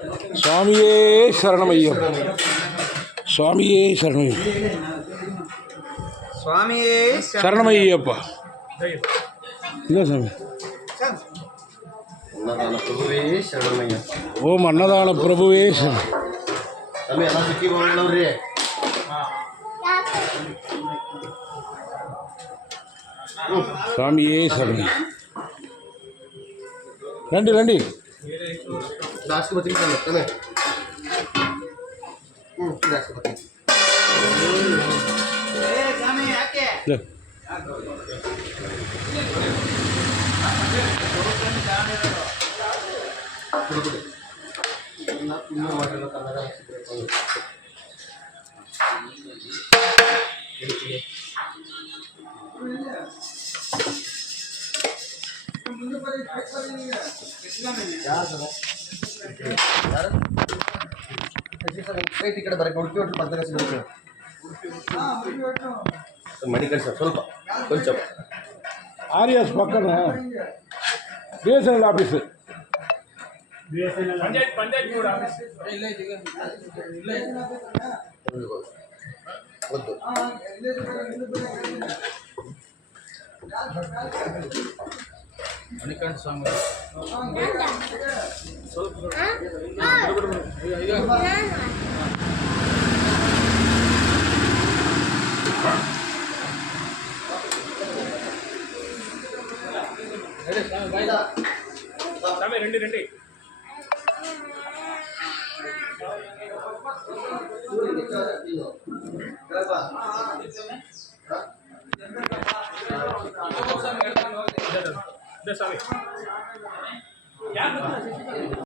சுவாமியே சரணமையம், சுவாமியே சரணமையம், சுவாமியே சரணமையப்பா. இல்லை சாமி. அன்னதான பிரபுவே சரணமையம். ஓம் அன்னதான பிரபுவே சரணம். தம்பி எல்லாம் சுற்றி போகிறவரே சுவாமியே சரணம். రండి రండి. రాష్ట్రపతి తనే రాష్ట్రపతి ఇక్కడ ಬರಕ್ಕೆ ಉಡುಪಿ ಹೋಟೆಲ್ ಪಕ್ಕದ ಮಣಿಕಂಠ ಸ್ವಲ್ಪ ಕೊಂಚ ಆರ್ಯಾಸ್ ಪಕ್ಕನ BSNL ಆಫೀಸ್. పంచాయత్ కూడా ఆఫీస్ వద్దు మణికంఠ స్వామి స్వామి రండి రండి. స్వామి